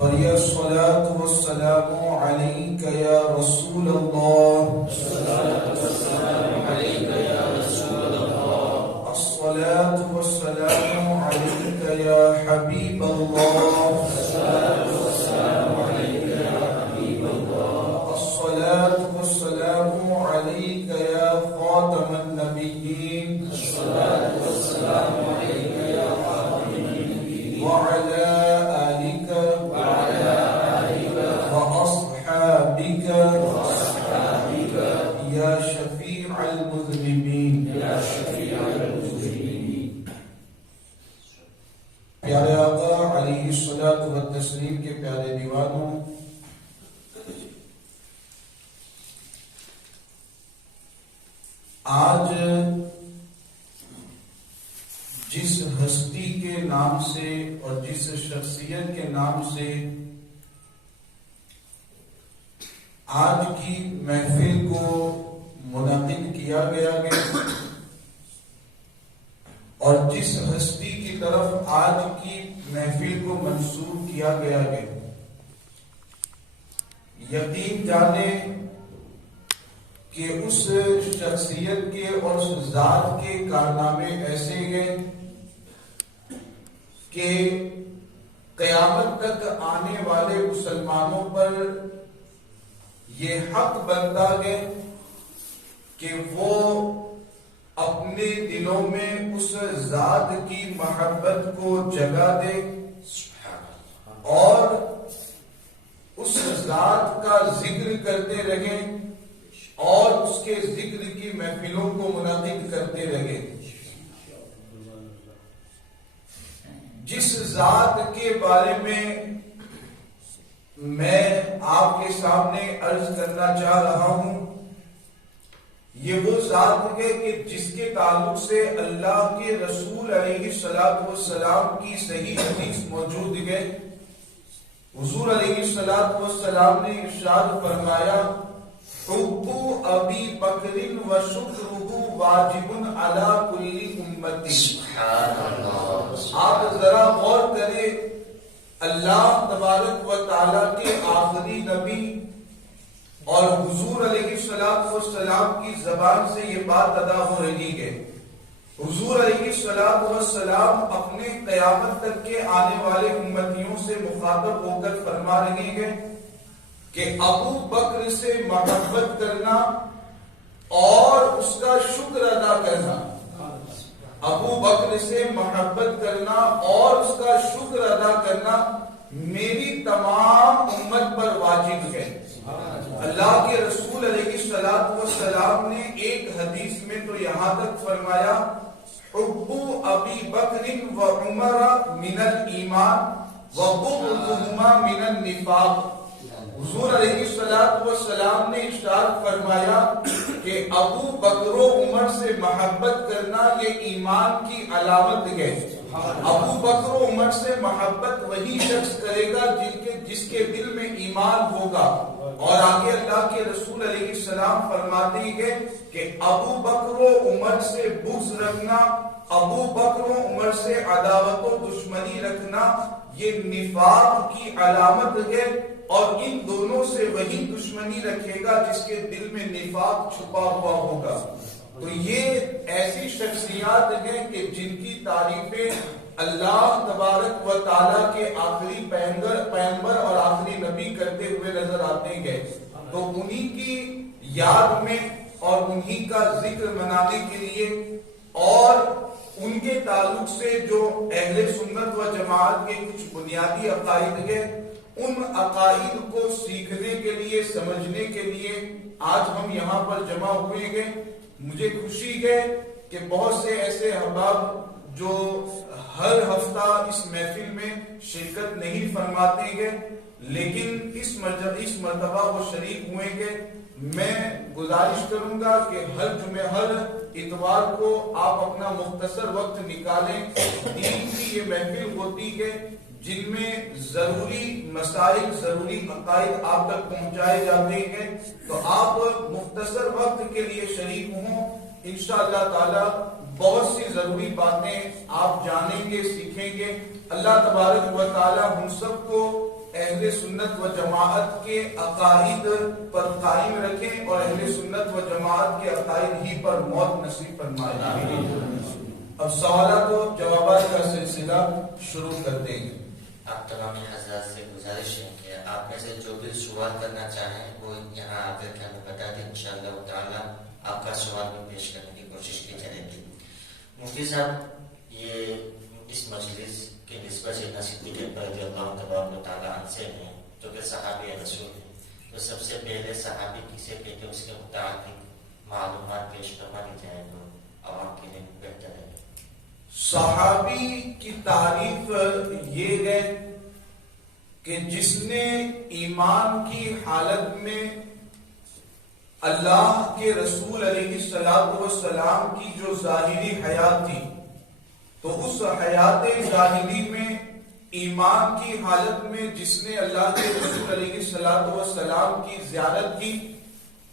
فَيَا الصَّلَاةُ وَالسَّلَامُ عَلَيْكَ يَا رَسُولَ اللَّهِ الصَّلَاةُ وَالسَّلَامُ عَلَيْكَ يَا حَبِيبَ اللَّهِ الصَّلَاةُ وَالسَّلَامُ عَلَيْكَ يَا خَاتَمَ النَّبِيِّينَ وَعَلَى آلِكَ وَأَصْحَابِكَ يَا شَفِيعَ الْمُذْنِبِينَ. پیارے آقا علیہ الصلوۃ والتسلیم کے پیارے دیوانوں، آج جس ہستی کے نام سے اور جس شخصیت کے نام سے آج کی محفل کو منعقد کیا گیا ہے اور جس ہستی کی طرف آج کی محفل کو منسوب کیا گیا ہے، یقین جانے کہ اس شخصیت کے اور اس ذات کے کارنامے ایسے ہیں کہ قیامت تک آنے والے مسلمانوں پر یہ حق بنتا ہے کہ وہ اپنے دلوں میں اس ذات کی محبت کو جگہ دے اور اس ذات کا ذکر کرتے رہیں اور اس کے ذکر کی محفلوں کو منعقد کرتے رہیں. جس ذات کے بارے میں میں آپ کے سامنے عرض کرنا چاہ رہا ہوں، یہ وہ ذات ہے کہ جس کے تعلق سے اللہ کے رسول علیہ السلام کی صحیح حدیث موجود ہے. حضور علیہ السلام نے ارشاد فرمایا، حب ابی بکر و شکرہ واجب علی کل امتی. آپ ذرا غور کریں، اللہ تبارک و تعالی کے آخری نبی اور حضور علیہ السلام کی زبان سے یہ بات ادا ہو رہی ہے. حضور علیہ السلام اپنے قیامت تک کے آنے والے امتیوں سے مخاطب ہو کر فرما رہے ہیں کہ ابو بکر سے محبت کرنا اور اس کا شکر ادا کرنا، ابو بکر سے محبت کرنا اور اس کا شکر ادا کرنا میری تمام امت پر واجب ہے. اللہ کے رسول علیہ السلام نے ایک حدیث میں تو یہاں تک فرمایا، حب ابی بکر و عمر من الایمان و بغضهما من النفاق. حضور علیہ السلام نے ارشاد فرمایا کہ ابو بکر و عمر سے محبت کرنا یہ ایمان کی علامت ہے. ابو بکر و عمر سے محبت وہی شخص کرے گا جس کے دل میں ایمان ہوگا. اور آگے اللہ کے رسول علیہ السلام فرماتے ہیں کہ ابو بکر و عمر سے بغض رکھنا، ابو بکر و عمر سے عداوت و دشمنی رکھنا یہ نفاق کی علامت ہے، اور ان دونوں سے وہی دشمنی رکھے گا جس کے دل میں نفاق چھپا ہوا ہوگا. تو یہ ایسی شخصیات ہیں کہ جن کی تعریفیں اللہ تبارک و تعالیٰ کے آخری پیغمبر اور آخری نبی کرتے ہوئے نظر آتے ہیں. تو انہی کی یاد میں اور انہی کا ذکر منانے کے لیے اور ان کے تعلق سے جو اہل سنت و جماعت کے کچھ بنیادی عقائد ہیں، ان عقائد کو سیکھنے کے لیے، سمجھنے کے لیے آج ہم یہاں پر جمع ہوئے ہیں. مجھے خوشی ہے کہ بہت سے ایسے احباب جو ہر ہفتہ اس محفل میں شرکت نہیں فرماتے ہیں لیکن اس مرتبہ وہ شریک ہوئے ہیں. میں گزارش کروں گا کہ ہر اتوار کو آپ اپنا مختصر وقت نکالیں. دین کی یہ محفل ہوتی ہے جن میں ضروری مسائل، ضروری عقائد آپ تک پہنچائے جاتے ہیں. تو آپ مختصر وقت کے لیے شریک ہوں، انشاءاللہ تعالی بہت سی ضروری باتیں آپ جانیں گے، سیکھیں گے. اللہ تبارک و تعالی ہم سب کو اہل سنت و جماعت کے عقائد پر قائم رکھیں اور اہل سنت و جماعت کے عقائد ہی پر موت نصیب فرمائے. اب سوالات و جوابات کا سلسلہ شروع کرتے ہیں. آپ تمام حضرات سے گزارش ہے کہ آپ میں سے جو بھی سوال کرنا چاہیں وہ یہاں آ کر کے ہمیں بتا دیں. انشاءاللہ تعالیٰ آپ کا سوال بھی پیش کرنے کی کوشش کی جائے گی. مفتی صاحب، یہ اس مجلس کی نسبت سے صدیق رضی اللہ تبارک و تعالیٰ عنہ سے ہیں جو کہ صحابی رسول ہیں، تو سب سے پہلے صحابی کسے کہتے ہیں اس کے متعلق معلومات پیش کروا دی جائے تو عوام کے لیے بہتر ہے. صحابی کی تعریف یہ ہے کہ جس نے ایمان کی حالت میں اللہ کے رسول علیہ الصلوۃ والسلام کی جو ظاہری حیات تھی، تو اس حیات ظاہری میں ایمان کی حالت میں جس نے اللہ کے رسول علیہ الصلوۃ والسلام کی زیارت کی،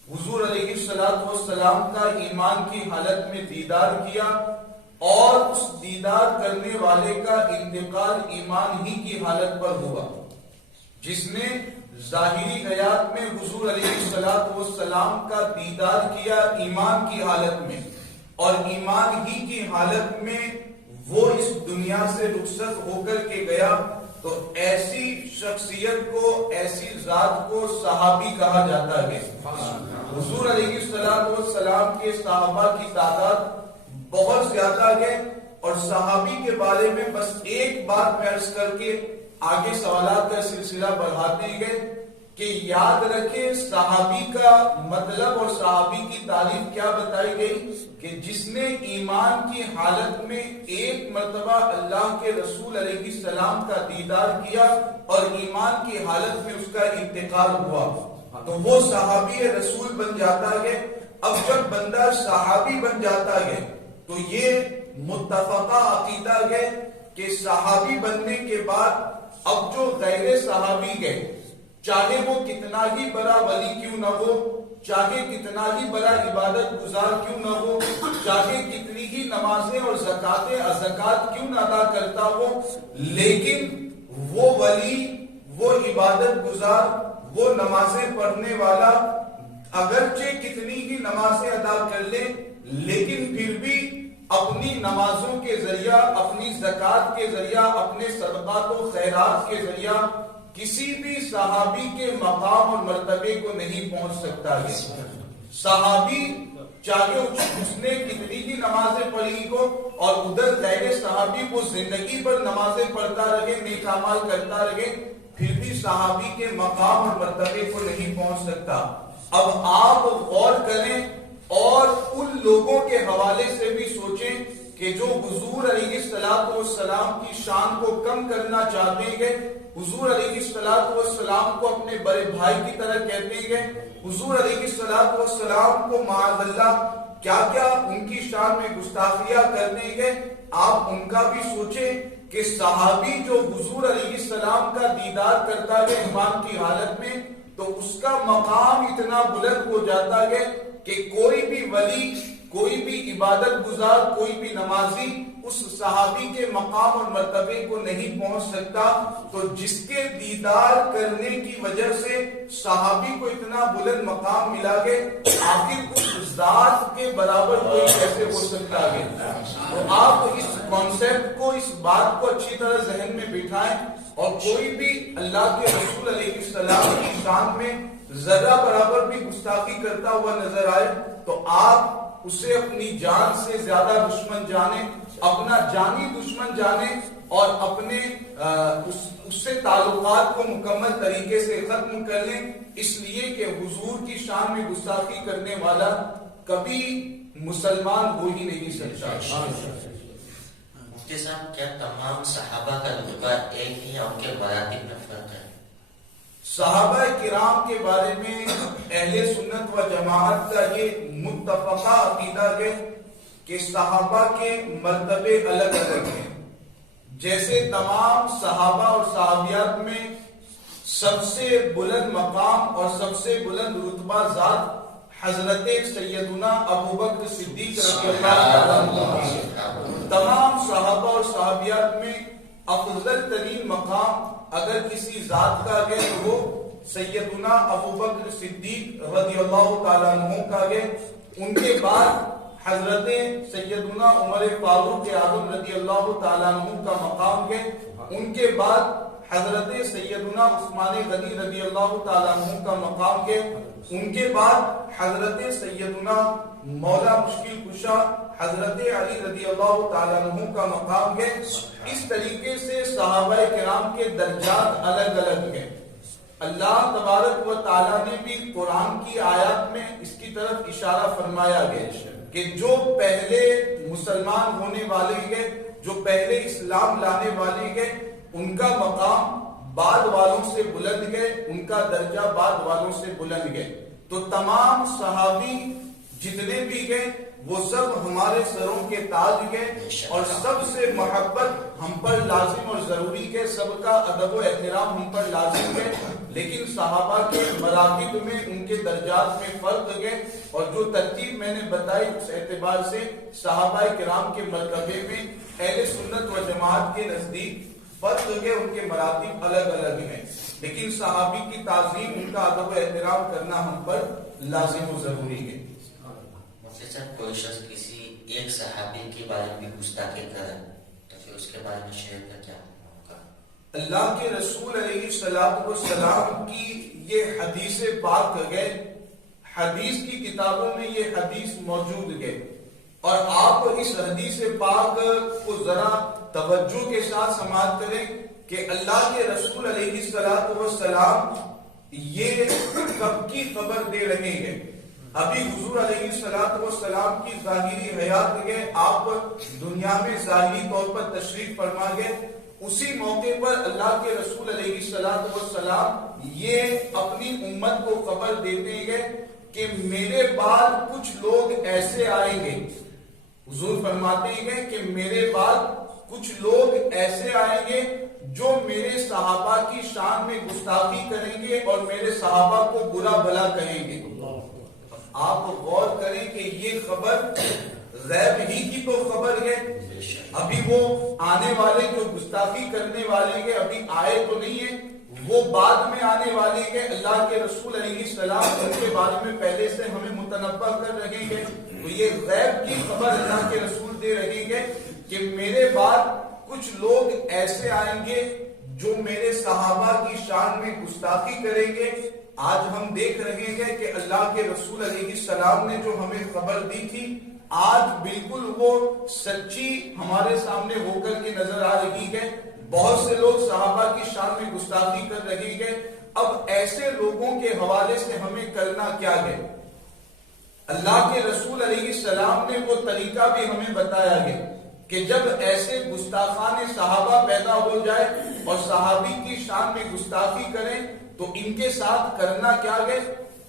حضور علیہ الصلوۃ والسلام کا ایمان کی حالت میں دیدار کیا، اور اس دیدار کرنے والے کا انتقال ایمان ہی کی حالت پر ہوا. جس نے ظاہری حیات میں حضور علیہ الصلوۃ والسلام کا دیدار کیا ایمان کی حالت میں، اور ایمان ہی کی حالت میں وہ اس دنیا سے رخصت ہو کر کے گیا، تو ایسی شخصیت کو، ایسی ذات کو صحابی کہا جاتا ہے. حضور علیہ الصلوۃ والسلام کے صحابہ کی تعداد بہت زیادہ ہے، اور صحابی کے بارے میں بس ایک بات میں عرض کر کے آگے سوالات کا سلسلہ بڑھاتے ہیں کہ یاد رکھیں صحابی کا مطلب اور صحابی کی تعریف کیا بتائی گئی کہ جس نے ایمان کی حالت میں ایک مرتبہ اللہ کے رسول علیہ السلام کا دیدار کیا اور ایمان کی حالت میں اس کا انتقال ہوا، تو وہ صحابی رسول بن جاتا ہے. اب جب بندہ صحابی بن جاتا ہے تو یہ متفقہ عقیدہ ہے کہ صحابی بننے کے بعد اب جو غیر صحابی ہے، چاہے وہ کتنا ہی بڑا ولی کیوں نہ ہو، چاہے کتنا ہی بڑا عبادت گزار کیوں نہ ہو، چاہے کتنی ہی نمازیں اور زکات کیوں نہ ادا کرتا ہو، لیکن وہ ولی، وہ عبادت گزار، وہ نمازیں پڑھنے والا اگرچہ کتنی ہی نمازیں ادا کر لے، لیکن پھر بھی اپنی نمازوں کے ذریعہ، اپنی زکات کے ذریعہ، اپنے صدقات و خیرات کے ذریعہ کسی بھی صحابی کے مقام اور مرتبے کو نہیں پہنچ سکتا ہے. صحابی چاہے اس نے کتنی ہی نمازیں پڑھی ہو اور ادھر غیر صحابی وہ زندگی پر نمازیں پڑھتا رہے، نیک اعمال کرتا رہے، پھر بھی صحابی کے مقام اور مرتبے کو نہیں پہنچ سکتا. اب آپ غور کریں اور ان لوگوں کے حوالے سے بھی سوچیں کہ جو حضور علیہ الصلوۃ والسلام کی شان کو کم کرنا چاہتے ہیں، حضور علیہ الصلوۃ والسلام کو اپنے بڑے بھائی کی طرح کہتے ہیں، حضور علیہ الصلوۃ والسلام کو معاذ اللہ کیا کیا ان کی شان میں گستاخیاں کرتے ہیں. آپ ان کا بھی سوچیں کہ صحابی جو حضور علیہ السلام کا دیدار کرتا ہے ایمان کی حالت میں، تو اس کا مقام اتنا بلند ہو جاتا ہے کہ کوئی بھی ولی، کوئی بھی عبادت گزار، کوئی بھی نمازی اس صحابی کے مقام اور مرتبے کو نہیں پہنچ سکتا. تو جس کے دیدار کرنے کی وجہ سے صحابی کو اتنا بلند مقام ملا ہے، آخر اس ذات کے برابر کوئی کیسے ہو سکتا ہے؟ تو آپ اس کانسیپٹ کو، اس بات کو اچھی طرح ذہن میں بٹھائیں، اور کوئی بھی اللہ کے رسول علیہ السلام کی شان میں ذرہ برابر بھی گستاخی کرتا ہوا نظر آئے تو آپ اسے اپنی جان سے زیادہ دشمن جانیں، اپنا جانی دشمن جانیں، اور اپنے اس سے تعلقات کو مکمل طریقے سے ختم کر لیں، اس لیے کہ حضور کی شان میں گستاخی کرنے والا کبھی مسلمان ہو ہی نہیں سکتا. مفتی صاحب، کیا تمام صحابہ کا رتبہ ایک ہی یا ان کے مراتب میں فرق ہے؟ صحابہ کرام کے بارے میں اہل سنت و جماعت کا یہ متفقہ عقیدہ ہے کہ صحابہ کے مرتبے الگ الگ ہیں. جیسے تمام صحابہ اور صحابیات میں سب سے بلند مقام اور سب سے بلند رتبہ ذات حضرت سیدنا ابوبکر صدیق رضی اللہ عنہ. تمام صحابہ اور صحابیات میں افضل ترین مقام اگر کسی ذات کا آگے تو وہ سیدنا ابو بکر صدیق رضی اللہ تعالیٰ عنہ کا آگے، ان کے بعد حضرت سیدنا عمر فاروق اعظم رضی اللہ تعالیٰ عنہ کا مقام ہے، ان کے بعد حضرت سیدنا عثمان غنی رضی اللہ تعالیٰ عنہ کا مقام ہے، ان کے بعد حضرت سیدنا مولا مشکل کشا حضرت علی رضی اللہ تعالیٰ عنہ کا مقام ہے۔ اس طریقے سے صحابہ کرام کے درجات الگ الگ ہیں۔ اللہ تبارک و تعالیٰ نے بھی قرآن کی آیات میں اس کی طرف اشارہ فرمایا گیا کہ جو پہلے مسلمان ہونے والے گئے، جو پہلے اسلام لانے والے گئے، ان کا مقام بعد والوں سے بلند گئے، ان کا درجہ بعد والوں سے بلند گئے۔ تو تمام صحابی جتنے بھی گئے وہ سب ہمارے سروں کے تاج گئے، اور سب سے محبت ہم پر لازم اور ضروری ہے، سب کا ادب و احترام ہم پر لازم ہے، لیکن صحابہ کے مراتب میں ان کے درجات میں فرق گئے، اور جو ترتیب میں نے بتائی اس اعتبار سے صحابہ کرام کے مرتبے میں اہل سنت و جماعت کے نزدیک فرق گئے، ان کے مراتب الگ الگ ہیں، لیکن صحابی کی تعظیم، ان کا ادب و احترام کرنا ہم پر لازم و ضروری ہے۔ صاحب کوئی شخص کسی ایک صحابی کے بارے میں گستاخی کرے تو پھر اس کے بارے میں شیئر کا کیا ہوگا؟ اللہ کے رسول علیہ السلام کی یہ حدیث پاک گئے، حدیث کی کتابوں میں یہ حدیث موجود گئے، اور آپ اس حدیث پاک کو ذرا توجہ کے ساتھ سماعت کریں کہ اللہ کے رسول علیہ السلام یہ کب کی خبر دے رہے ہیں۔ ابھی حضور علیہ السلام کی ظاہری حیات گئے، آپ دنیا میں ظاہری طور پر تشریف فرما گئے، اسی موقع پر اللہ کے رسول علیہ السلام یہ اپنی امت کو خبر دیتے گئے کہ میرے بعد کچھ لوگ ایسے آئیں گے، حضور فرماتے گئے کہ میرے بعد کچھ لوگ ایسے آئیں گے جو میرے صحابہ کی شان میں گستاخی کریں گے اور میرے صحابہ کو برا بھلا کہیں گے۔ آپ غور کریں کہ یہ خبر غیب ہی کی تو خبر ہے، ابھی وہ آنے والے جو گستاخی کرنے والے ہیں ابھی آئے تو نہیں ہیں، وہ بعد میں آنے والے ہیں۔ اللہ کے رسول علیہ السلام ان کے بارے میں پہلے سے ہمیں متنبہ کر رہے ہیں، تو یہ غیب کی خبر اللہ کے رسول دے رہے ہیں کہ میرے بعد کچھ لوگ ایسے آئیں گے جو میرے صحابہ کی شان میں گستاخی کریں گے۔ آج ہم دیکھ رہے ہیں کہ اللہ کے رسول علیہ السلام نے جو ہمیں خبر دی تھی آج بالکل وہ سچی ہمارے سامنے ہو کر کے نظر آ رہی ہے۔ بہت سے لوگ صحابہ کی شان میں گستاخی کر رہے ہیں۔ اب ایسے لوگوں کے حوالے سے ہمیں کرنا کیا ہے؟ اللہ کے رسول علیہ السلام نے وہ طریقہ بھی ہمیں بتایا ہے کہ جب ایسے گستاخان صحابہ پیدا ہو جائے اور صحابی کی شان میں گستاخی کریں تو ان کے ساتھ کرنا کیا ہے۔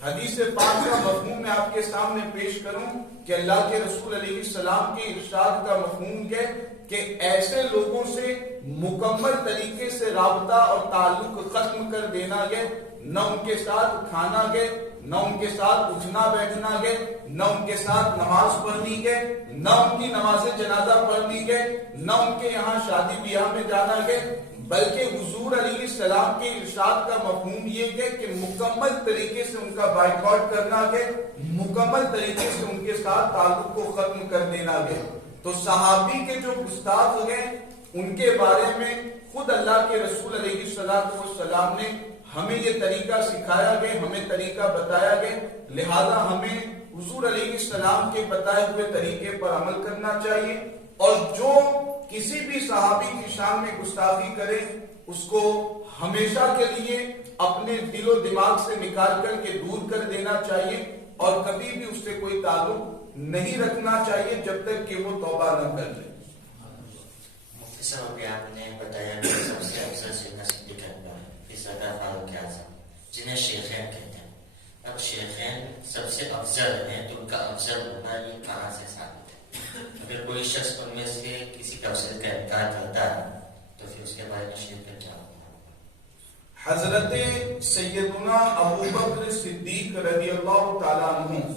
حدیث پاک کا مفہوم میں آپ کے سامنے پیش کروں کہ اللہ کے رسول علیہ السلام کے ارشاد کا مفہوم ہے کہ ایسے لوگوں سے مکمل طریقے سے رابطہ اور تعلق ختم کر دینا ہے، نہ ان کے ساتھ کھانا گئے، نہ ان کے ساتھ اٹھنا بیٹھنا گئے، نہ ان کے ساتھ نماز پڑھنی گئے، نہ ان کی نماز جنازہ پڑھنی گئے، نہ ان کے یہاں شادی بیاہ میں جانا گئے، بلکہ حضور علیہ السلام کے ارشاد کا مفہوم یہ ہے کہ مکمل طریقے سے ان کا بائیکاٹ کرنا ہے، مکمل طریقے سے ان کے ساتھ تعلق کو ختم کر دینا ہے۔ تو صحابی کے جو گستاخ ہیں ان کے بارے میں خود اللہ کے رسول علیہ السلام نے ہمیں یہ طریقہ سکھایا گیا، ہمیں طریقہ بتایا گیا، لہذا ہمیں حضور علیہ السلام کے بتائے ہوئے طریقے پر عمل کرنا چاہیے، اور جو کسی بھی صحابی کی شان میں گستاخی کرے اس کو ہمیشہ کے لیے اپنے دل و دماغ سے نکال کر کے دور کر دینا چاہیے، اور کبھی بھی اس سے کوئی تعلق نہیں رکھنا چاہیے جب تک کہ وہ توبہ نہ کر لے۔ مفتی صاحب ابھی آپ نے بتایا کہ سب سے افضل سیدنا صدیق اکبر پھر سردار فاروق اعظم جنہیں شیخین کہتے ہیں۔ اب شیخین سب سے افضل ہیں تو ان کا افضل ہونا یہ کہاں سے ثابت ہے؟ اگر کوئی شخص ان میں سے کسی کا افضل کا انکار کرتا ہے تو پھر اس کے بارے میں شیخ کا کیا ہوگا؟ حضرت سیدنا ابو بکر صدیق رضی اللہ تعالیٰ عنہ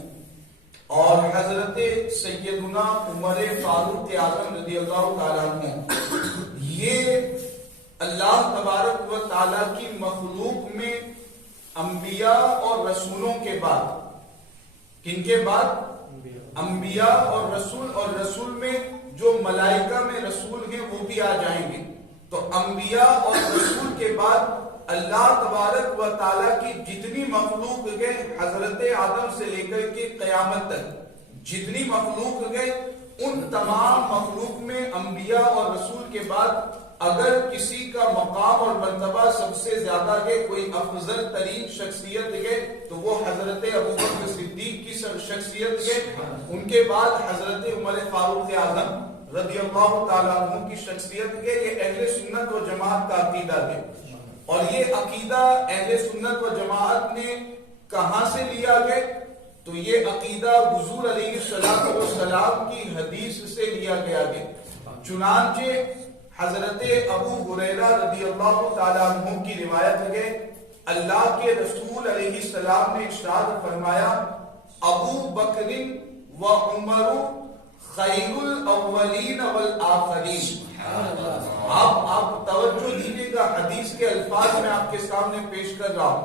اور حضرت سیدنا عمر فاروق اعظم رضی اللہ تعالیٰ عنہ یہ اللہ تبارک و تعالیٰ کی مخلوق میں انبیاء اور رسولوں کے بعد، کن کے بعد؟ انبیاء اور رسول میں جو ملائکہ میں رسول ہیں وہ بھی آ جائیں گے. تو انبیاء اور رسول کے بعد اللہ تبارک و تعالیٰ کی جتنی مخلوق گئے، حضرت آدم سے لے کر کے قیامت تک جتنی مخلوق گئے، ان تمام مخلوق میں انبیاء اور رسول کے بعد اگر کسی کا مقام اور مرتبہ سب سے زیادہ ہے، کوئی افضل ترین شخصیت ہے، تو وہ حضرت ابوبکر صدیق کی شخصیت ہے. ان کے بعد حضرت عمر فاروق اعظم رضی اللہ تعالیٰ عنہ کی شخصیت ہے. یہ اہل سنت و جماعت کا عقیدہ ہے. اور یہ عقیدہ اہل سنت و جماعت نے کہاں سے لیا ہے؟ تو یہ عقیدہ حضور علیہ السلام کی حدیث سے لیا گیا ہے. چنانچہ حضرت ابو ہریرہ رضی اللہ تعالیٰ عنہ کی روایت ہے، اللہ کے رسول علیہ السلام نے ارشاد فرمایا، ابو بکر و عمر خیر الاولین والآخرین. آپ توجہ دیجیے گا، حدیث کے الفاظ میں آپ کے سامنے پیش کر رہا ہوں.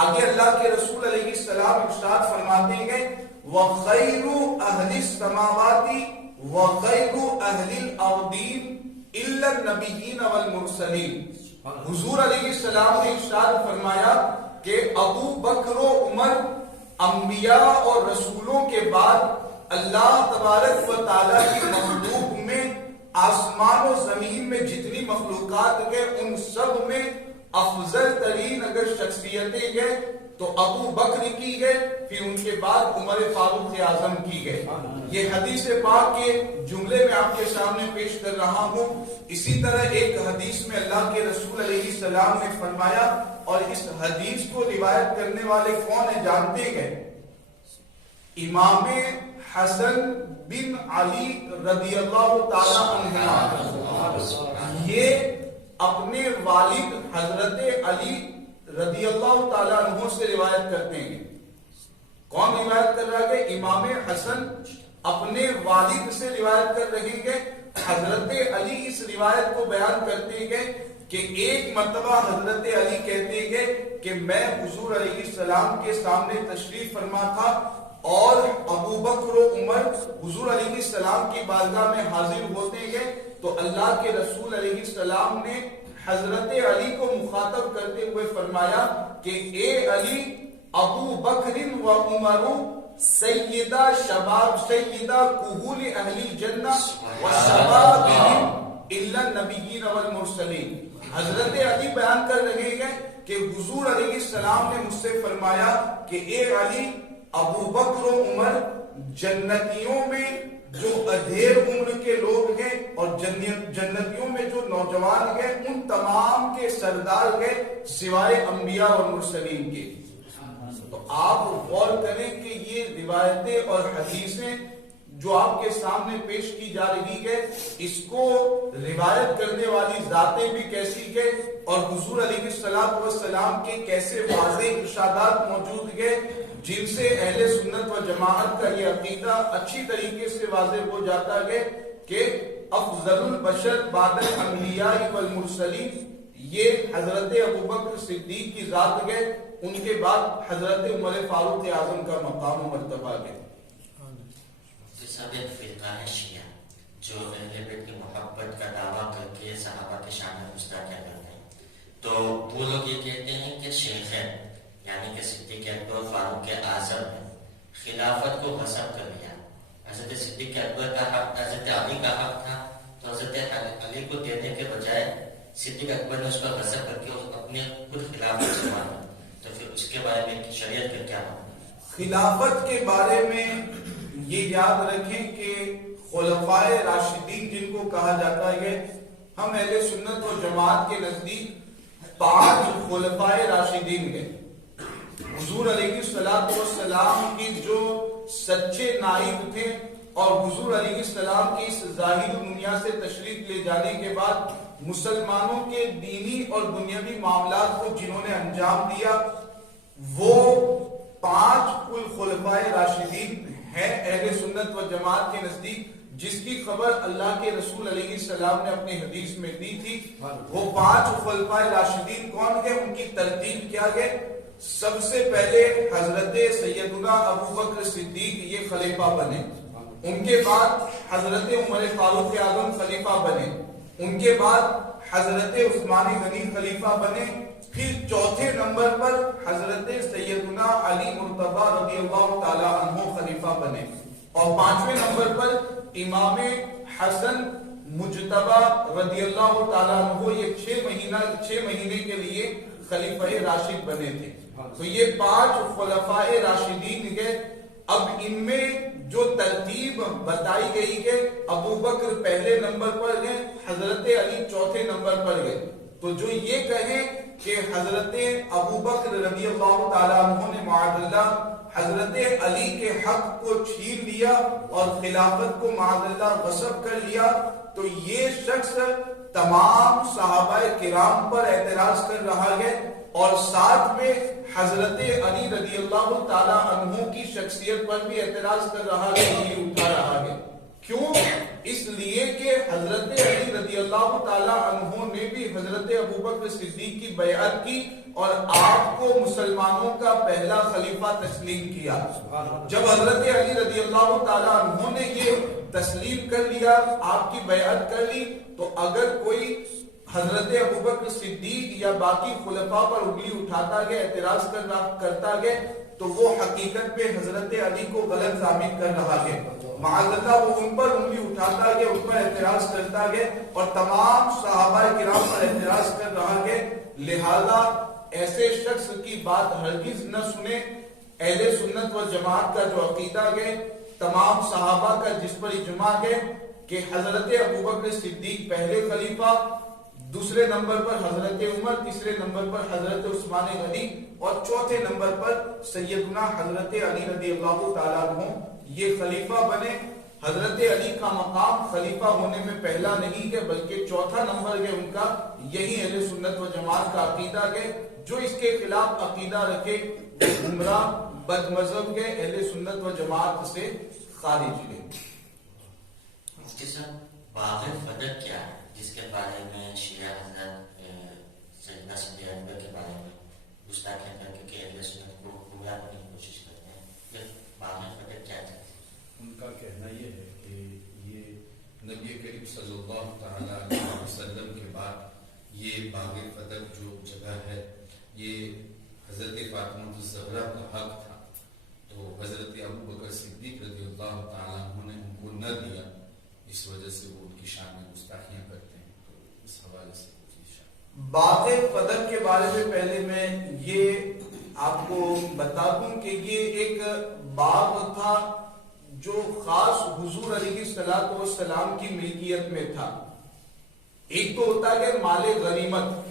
آگے اللہ کے رسول علیہ السلام ارشاد فرماتے ہیں، وَخَيْرُ أَهْلِ السَّمَاوَاتِ وَخَيْرُ أَهْلِ الْأَرْضِ إِلَّا النَّبِيِّينَ وَالْمُرْسَلِينَ. حضور علیہ السلام نے ارشاد فرمایا کہ ابو بکر و عمر انبیاء اور رسولوں کے بعد اللہ تبارک و تعالیٰ کی مخلوق میں، آسمان و زمین میں جتنی مخلوقات ہیں، ان سب میں افضل ترین اگر شخصیتیں گئے تو ابو بکر کی گئے، پھر ان کے بعد عمر فاروق اعظم کی گئے. یہ حدیث پاک کے جملے میں آپ کے سامنے پیش کر رہا ہوں. اسی طرح ایک حدیث میں اللہ کے رسول علیہ السلام نے فرمایا، اور اس حدیث کو روایت کرنے والے کون ہیں جانتے ہیں؟ امام حسن بن علی رضی اللہ تعالی عنہ. یہ اپنے والد حضرت علی رضی اللہ تعالیٰ عنہ سے روایت کرتے ہیں. کون روایت کر رہا ہے؟ امام حسن اپنے والد سے روایت کر رہے ہیں. حضرت علی اس روایت کو بیان کرتے ہیں کہ ایک مرتبہ حضرت علی کہتے ہیں کہ میں حضور علیہ السلام کے سامنے تشریف فرما تھا، اور ابو بکر و عمر حضور علیہ السلام کی بارگاہ میں حاضر ہوتے ہیں. تو اللہ کے رسول علیہ السلام نے حضرت علی کو مخاطب کرتے ہوئے فرمایا کہ اے علی، ابو بکر و عمر سیدہ کہول اہل الجنہ و شبابہم الا النبیین والمرسلین. حضرت علی بیان کر رہے ہیں کہ حضور علیہ السلام نے مجھ سے فرمایا کہ اے علی، ابو بکر و عمر جنتیوں میں جو ادھیر عمر کے لوگ ہیں اور جنتیوں میں جو نوجوان ہیں، ان تمام کے سردار ہیں سوائے انبیاء اور مرسلین کے. تو آپ غور کریں کہ یہ روایتیں اور حدیثیں جو آپ کے سامنے پیش کی جا رہی ہے، اس کو روایت کرنے والی ذاتیں بھی کیسی ہے، اور حضور علیہ السلام کے کیسے واضح ارشادات موجود ہیں، جن سے اہل سنت و جماعت کا یہ عقیدہ اچھی طریقے سے واضح ہو جاتا ہے کہ افضل البشر بعد الانبیاء والمرسلین یہ حضرت ابوبکر صدیق کی ذات ہے. ان کے بعد حضرت عمر فاروق اعظم کا مقام و مرتبہ ہے. ایک فرقہ ہے شیعہ جو اہل بیت کی محبت کا دعویٰ کر کے صحابہ کے شان میں مستقل کرتے ہیں. تو وہ لوگ یہ کہتے ہیں کہ شیخ ہے، یعنی کہ صدیق اکبر فاروق اعظم نے خلافت کو غصب کر لیا. حضرت صدیق اکبر کا حق حضرت علی کا حق تھا، تو حضرت علی کو دینے کے بجائے صدیق اکبر نے اس پر غصب کر کے اپنے خود خلافت سے مانا. تو پھر اس کے بارے میں شریعت کا کیا ماننا؟ خلافت کے بارے میں یہ یاد رکھیں کہ خلفائے راشدین جن کو کہا جاتا ہے، ہم اہل سنت و جماعت کے نزدیک 5 خلفائے راشدین ہیں. حضور علیہ السلام کی جو سچے نائب تھے، اور حضور علیہ السلام کی اس ظاہر دنیا سے تشریف لے جانے کے بعد مسلمانوں کے دینی اور دنیاوی معاملات کو جنہوں نے انجام دیا، وہ 5 کل خلفائے راشدین ہیں اہل سنت و جماعت کے نزدیک، جس کی خبر اللہ کے رسول علیہ السلام نے اپنی حدیث میں دی تھی، وہ 5 خلفائے راشدین کون ہیں، ان کی ترتیب کیا ہے؟ سب سے پہلے حضرت سیدنا ابو بکر صدیق یہ خلیفہ بنے، ان کے بعد حضرت عمر فاروق اعظم خلیفہ بنے، ان کے بعد حضرت عثمان غنی خلیفہ بنے، پھر چوتھے نمبر پر حضرت سیدنا علی مرتضی رضی اللہ تعالی عنہ خلیفہ بنے، اور 5ویں نمبر پر امام حسن مجتبی رضی اللہ تعالی عنہ یہ 6 مہینے کے لیے خلیفہ راشد بنے تھے۔ تو یہ 5 خلفائے راشدین کے، اب ان میں جو ترتیب بتائی گئی ہے، ابو بکر پہلے نمبر پر گئے، حضرت علی چوتھے نمبر پر گئے، تو جو یہ کہیں کہ حضرت ابو بکر رضی اللہ تعالیٰ عنہ نے معاذ اللہ حضرت علی کے حق کو چھین لیا اور خلافت کو معاذ اللہ غصب کر لیا، تو یہ شخص تمام صحابہ کرام پر اعتراض کر رہا ہے، اور ساتھ میں حضرت علی رضی اللہ تعالی عنہ کی شخصیت پر بھی اعتراض کر رہا ہے، یہ اٹھا رہا ہے۔ کیوں؟ اس لیے کہ حضرت علی رضی اللہ تعالی عنہ نے بھی حضرت ابو بکر صدیق کی بیعت کی اور آپ کو مسلمانوں کا پہلا خلیفہ تسلیم کیا۔ جب حضرت علی رضی اللہ تعالی عنہ نے یہ تسلیم کر لیا، آپ کی بیعت کر لی، تو اگر کوئی حضرت ابو بکر صدیق یا باقی خلفاء پر انگلی اٹھاتا گیا، اعتراض کرتا گیا، تو وہ حقیقت میں حضرت علی کو غلط ثابت کر رہا ہے۔ معاذ اللہ وہ ان پر انگلی اٹھاتا گیا، ان پر اعتراض کرتا گیا، اور تمام صحابہ کرام پر اعتراض کر رہا ہے۔ لہذا ایسے شخص کی بات ہرگز نہ سنیں۔ اہل سنت و جماعت کا جو عقیدہ ہے، تمام صحابہ کا جس پر اجماع ہے کہ حضرت ابو بکر صدیق پہلے خلیفہ، دوسرے نمبر پر حضرت عمر، تیسرے نمبر پر حضرت عثمان غنی، اور چوتھے نمبر پر سیدنا حضرت علی رضی اللہ تعالیٰ عنہ یہ خلیفہ بنے۔ حضرت علی کا مقام خلیفہ ہونے میں پہلا نہیں ہے بلکہ چوتھا نمبر ہے ان کا۔ یہی اہل سنت و جماعت کا عقیدہ ہے۔ جو اس کے خلاف عقیدہ رکھے گمراہ بد مذہب کے، اہل سنت و جماعت سے خارج ہے۔ مفتی صاحب، باغ فدق کیا ہے جس کے بارے میں شیعہ حضرت سیدنا صدیق اکبر کے بارے میں گستاخیاں کر کے اہل سنت کو گمراہ کرنے کی کوشش کرتے ہیں؟ یہ باغ فدق کیا ہے؟ ان کا کہنا یہ ہے کہ یہ نبی کریم صلی اللہ تعالیٰ علیہ وسلم کے بعد یہ باغ فدق جو جگہ ہے، یہ حضرت فاطمہ الزہرا کا حق تھا، تو حضرت ابو بکر صدیق رضی اللہ تعالیٰ عنہ نے ان کو نہ دیا، اس وجہ سے وہ ان کی شان میں گستاخیاں کرتے ہیں۔ تو اس حوالے سے باغ فدق کے بارے میں پہلے میں یہ آپ کو بتا دوں کہ یہ ایک باغ تھا جو خاص حضور علیہ الصلوۃ والسلام کی ملکیت میں تھا۔ ایک تو ہوتا ہے مال غنیمت،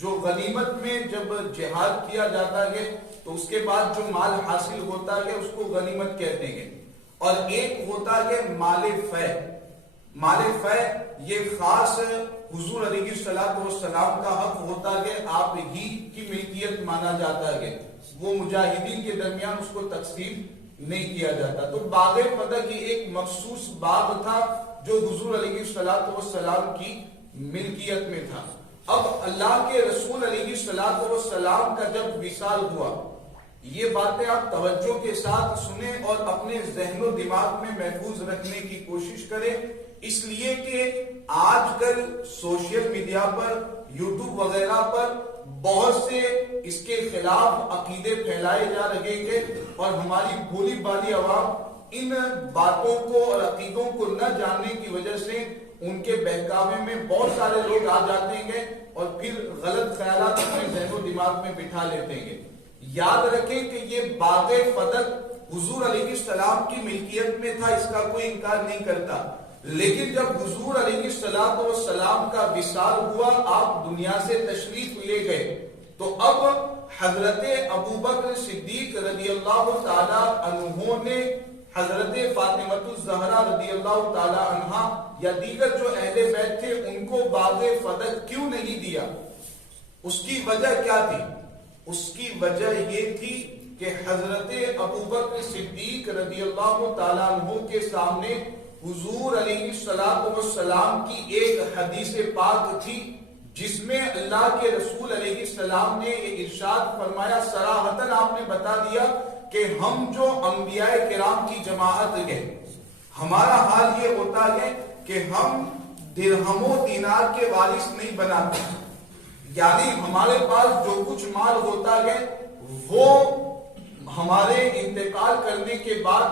جو غنیمت میں جب جہاد کیا جاتا ہے تو اس کے بعد جو مال حاصل ہوتا ہے اس کو غنیمت کہتے ہیں، اور ایک ہوتا ہے مال فے۔ مال فے یہ خاص حضور علیہ الصلوۃ والسلام کا حق ہوتا ہے، آپ ہی کی ملکیت مانا جاتا ہے، وہ مجاہدین کے درمیان اس کو تقسیم نہیں کیا جاتا۔ تو باغ فدق یہ ایک مخصوص باغ تھا جو حضور علیہ الصلوۃ والسلام کی ملکیت میں تھا۔ اب اللہ کے رسول علیہ الصلوۃ والسلام کا جب وصال ہوا، یہ باتیں آپ توجہ کے ساتھ سنیں اور اپنے ذہن و دماغ میں محفوظ رکھنے کی کوشش کریں، اس لیے کہ آج کل سوشل میڈیا پر، یوٹیوب وغیرہ پر بہت سے اس کے خلاف عقیدے پھیلائے جا رہے ہیں، اور ہماری بھولی بھالی عوام ان باتوں کو اور عقیدوں کو نہ جاننے کی وجہ سے ان کے بہکاوے میں بہت سارے لوگ آ جاتے ہیں اور پھر غلط خیالات اپنے ذہن و دماغ میں بٹھا لیتے ہیں۔ یاد رکھیں کہ یہ باغ فدق حضور علیہ السلام کی ملکیت میں تھا، اس کا کوئی انکار نہیں کرتا، لیکن جب حضور علیہ الصلوۃ والسلام کا وصال ہوا، آپ دنیا سے تشریف لے گئے، تو اب حضرت ابو بکر صدیق رضی اللہ تعالی عنہ نے حضرت فاطمہ الزہرا رضی اللہ تعالی عنہا یا دیگر جو اہل بیت تھے ان کو باغ فدق کیوں نہیں دیا؟ اس کی وجہ کیا تھی؟ اس کی وجہ یہ تھی کہ حضرت ابو بکر صدیق رضی اللہ تعالی عنہ کے سامنے حضور علیہ السلام کی ایک حدیث پاک تھی جس میں اللہ کے رسول علیہ السلام نے یہ ارشاد فرمایا، صراحتاً آپ نے بتا دیا کہ ہم جو انبیاء کرام کی جماعت ہے، ہمارا حال یہ ہوتا ہے کہ ہم درہم و دینار کے وارث نہیں بناتے، یعنی ہمارے پاس جو کچھ مال ہوتا ہے وہ ہمارے انتقال کرنے کے بعد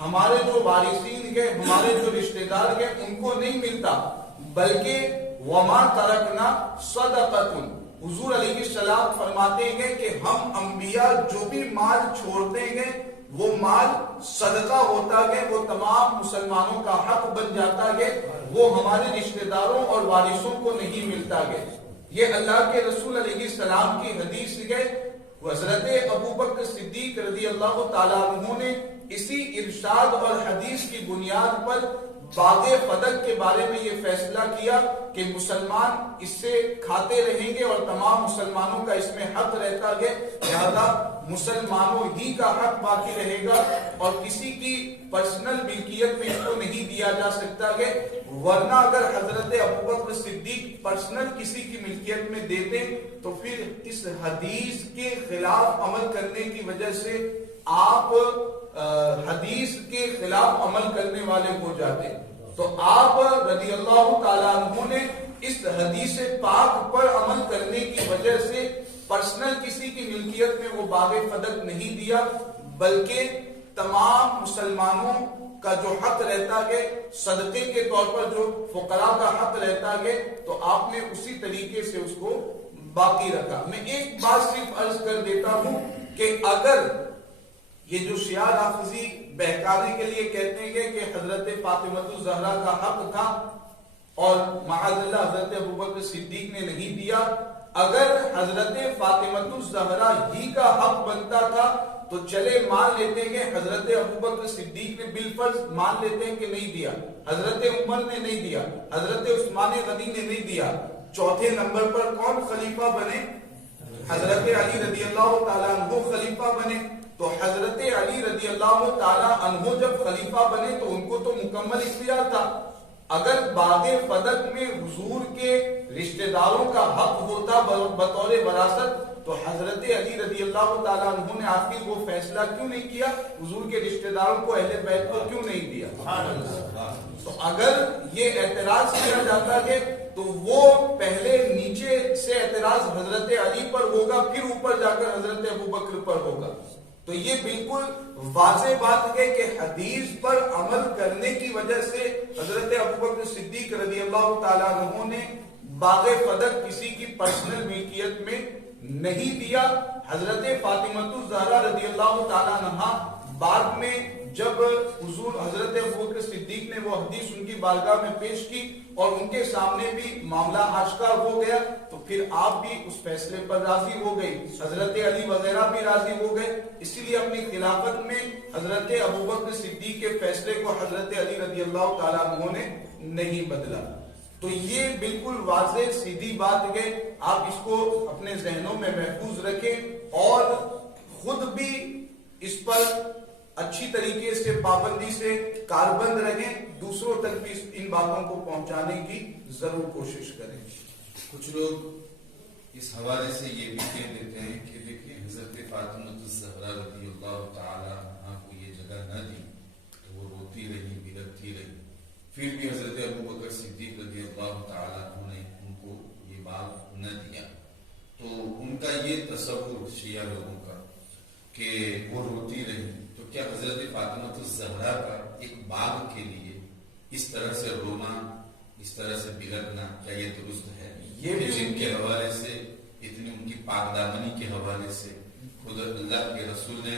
ہمارے جو وارثین ہیں، ہمارے جو رشتہ دار ہیں، ان کو نہیں ملتا، بلکہ وما ترکنا صدقۃ، حضور علیہ السلام فرماتے ہیں کہ ہم انبیاء جو بھی مال چھوڑتے ہیں وہ مال صدقہ ہوتا ہے، وہ تمام مسلمانوں کا حق بن جاتا ہے، وہ ہمارے رشتہ داروں اور وارثوں کو نہیں ملتا ہے۔ یہ اللہ کے رسول علیہ السلام کی حدیث ہے۔ حضرت ابوبکر صدیق رضی اللہ تعالیٰ عنہ نے اسی ارشاد اور حدیث کی بنیاد پر باغ فدق کے بارے میں یہ فیصلہ کیا کہ مسلمان اس سے کھاتے رہیں گے اور تمام مسلمانوں کا اس میں حق رہتا ہے، لہذا مسلمانوں ہی کا حق باقی رہے گا اور کسی کی پرسنل ملکیت میں اس کو نہیں دیا جا سکتا ہے، ورنہ اگر حضرت ابوبکر صدیق پرسنل کسی کی ملکیت میں دیتے تو پھر اس حدیث کے خلاف عمل کرنے کی وجہ سے آپ حدیث کے خلاف عمل کرنے والے ہو جاتے، تو آپ رضی اللہ تعالیٰ عنہ نے اس حدیث پاک پر عمل کرنے کی وجہ سے پرسنل کسی کی ملکیت میں وہ باغ فدق نہیں دیا، بلکہ تمام مسلمانوں کا جو حق رہتا ہے، صدقے کے طور پر جو فقراء کا حق رہتا ہے، تو آپ نے اسی طریقے سے اس کو باقی رکھا۔ میں ایک بات صرف عرض کر دیتا ہوں کہ اگر یہ جو شیعہ رافضی بہکانے کے لیے کہتے ہیں کہ حضرت فاطمہ الزہرا کا حق تھا اور معاذ اللہ حضرت ابوبکر صدیق نے نہیں دیا، اگر حضرت فاطمہ الزہرا ہی کا حق بنتا تھا تو چلے مان لیتے ہیں حضرت ابوبکر صدیق نے بالفرض مان لیتے ہیں کہ نہیں دیا، حضرت عمر نے نہیں دیا، حضرت عثمان غنی نے نہیں دیا، چوتھے نمبر پر کون خلیفہ بنے؟ حضرت علی رضی اللہ تعالیٰ عنہ خلیفہ بنے، تو حضرت علی رضی اللہ تعالیٰ عنہ جب خلیفہ بنے تو ان کو تو مکمل اختیار تھا، اگر باغ فدق میں حضور کے رشتہ داروں کا حق ہوتا بطور وراثت تو حضرت علی رضی اللہ تعالیٰ عنہ نے آخر وہ فیصلہ کیوں نہیں کیا، حضور کے رشتہ داروں کو اہل بیت کو کیوں نہیں دیا؟ تو اگر یہ اعتراض کیا جاتا ہے تو وہ پہلے نیچے سے اعتراض حضرت علی پر ہوگا، پھر اوپر جا کر حضرت ابوبکر پر ہوگا۔ تو یہ بالکل واضح بات ہے کہ حدیث پر عمل کرنے کی وجہ سے حضرت ابوبکر صدیق رضی اللہ تعالیٰ عنہ نے باغ فدق کسی کی پرسنل ملکیت میں نہیں دیا۔ حضرت فاطمہ الزہرا رضی اللہ تعالیٰ عنہ بعد میں جب حضور حضرت ابوبکر صدیق نے وہ حدیث ان کی بارگاہ میں پیش کی اور ان کے سامنے بھی معاملہ آشکار ہو گیا تو پھر آپ بھی اس فیصلے پر راضی ہو گئی، حضرت علی وغیرہ بھی راضی ہو گئے، اسی لیے اپنی خلافت میں حضرت ابوبکر صدیق کے فیصلے کو حضرت علی رضی اللہ تعالیٰ عنہ نے نہیں بدلا۔ تو یہ بالکل واضح سیدھی بات ہے، آپ اس کو اپنے ذہنوں میں محفوظ رکھیں اور خود بھی اس پر اچھی طریقے سے پابندی سے کاربند رہیں، دوسروں تک بھی ان باتوں کو پہنچانے کی ضرور کوشش کریں۔ کچھ لوگ اس حوالے سے یہ بھی کہہ دیتے ہیں کہ دیکھیں حضرت فاطمہ الزہرا رضی اللہ تعالی عنہا کو یہ جگہ نہ دی تو وہ روتی رہی، بلکتی رہی، پھر بھی حضرت ابوبکر صدیق رضی اللہ تعالی عنہ نے ان کو یہ باغ نہ دیا۔ تو ان کا یہ تصور شیعہ لوگوں کا کہ وہ روتی رہی، تو کیا حضرت فاطمہ الزہرا کا ایک باغ کے لیے اس طرح سے رونا، اس طرح سے بلکنا، کیا یہ درست ہے؟ یہ بھی جن کے حوالے سے اتنی ان کی پاک دامنی کے حوالے سے خود اللہ کے رسول نے